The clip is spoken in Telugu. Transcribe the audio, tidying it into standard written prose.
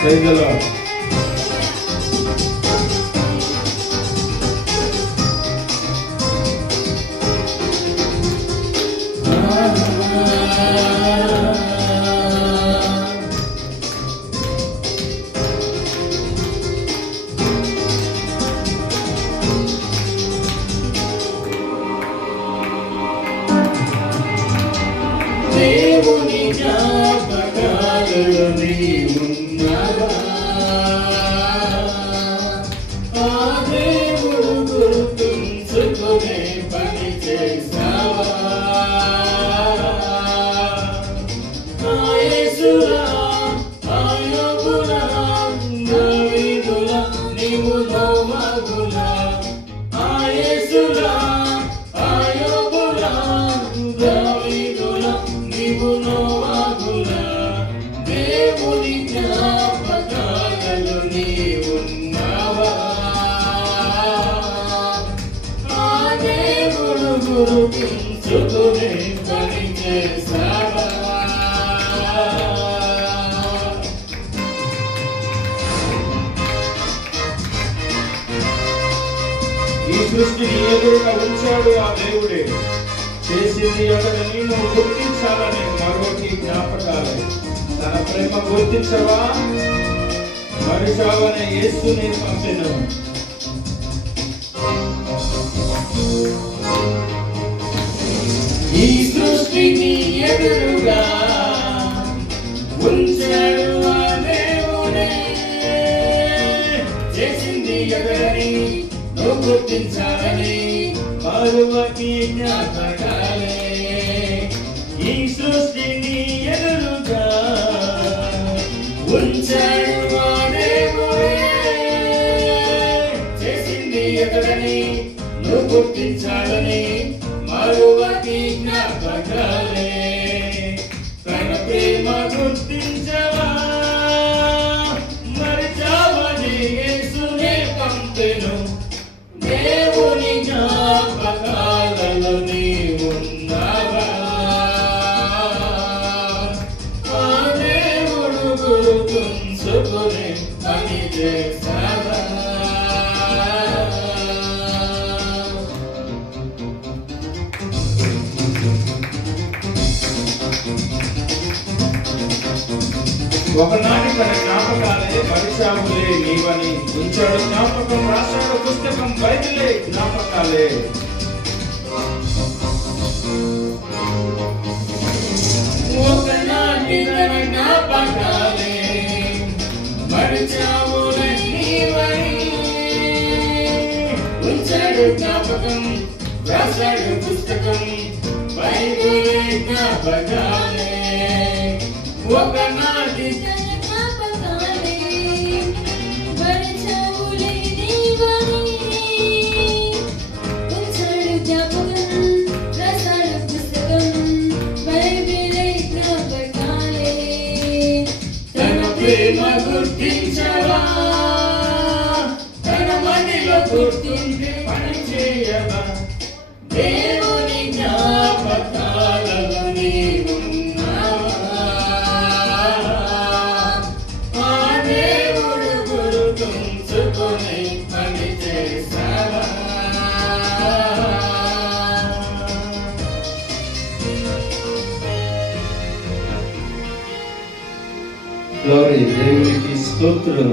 Praise the lord. దేవుని జ్ఞాపకాలలో నీవున్నావా? ఆ దేవుడు గుర్తుంచుకునే పని చేస్తావా? ఆ యేసులా, ఆ యోగులా, దావీదులా, నీవు నోవాగులా. ఆ యేసులా, ఆ యోగులా, దావీదులా, నీవు నోవాగులా. దేవుని జ్ఞాపకాలలో నీవున్నావా? ఆ దేవుడు గుర్తుంచుకునే పని చేస్తావా? ఈ సృష్టిని ఎదురుగా ఉంచాడు ఆ దేవుడే. చేసింది ఎవరని నువ్వు గుర్తించాలని మరొకటి జ్ఞాపకాలే. తన ప్రేమ గుర్తించవా? మరిచావనే యేసుని పంపెను. ఈ సృష్టిని ఎదురుగా ఉంచాడు ఆ దేవుడే. చేసింది ఎవరని నువ్వు గుర్తించాలని మరొకటి జ్ఞాపకాలే. ఈ సృష్టిని ఎదురుగా ఉంచాడు ఆ దేవుడే. చేసింది ఎక్కడని నువ్వు గుర్తించాలని మరొకటి జ్ఞాపకాలే. తన ప్రేమ గుర్తించవా? మరిచావని యేసునే పంపెను. దేవుని జ్ఞాపకాలలో నీవున్నావా? ఆ దేవుడు గుర్తుంచుకునే పని చేస్తావా? ఒకనాటి తన జ్ఞాపకాలే మరిచావులే నీవని ఉంచాడు జ్ఞాపకం. రాశాడు పుస్తకం బైబిలే జ్ఞాపకాలే. ఒకనాటి తన జ్ఞాపకాలే మరిచావులే నీవని ఉంచాడు జ్ఞాపకం. రాశాడు పుస్తకం బైబిలే జ్ఞాపకాలే. ఒకనాటి ప్రేమ గుర్తించవా? తన మదిలో గుర్తుంటే పని చేయవా? దేవుని జ్ఞాపకాలలో నీవున్నావా? ఆ దేవుడు గుర్తుంచుకునే పని చేస్తావా? దేవునికి స్తోత్రం.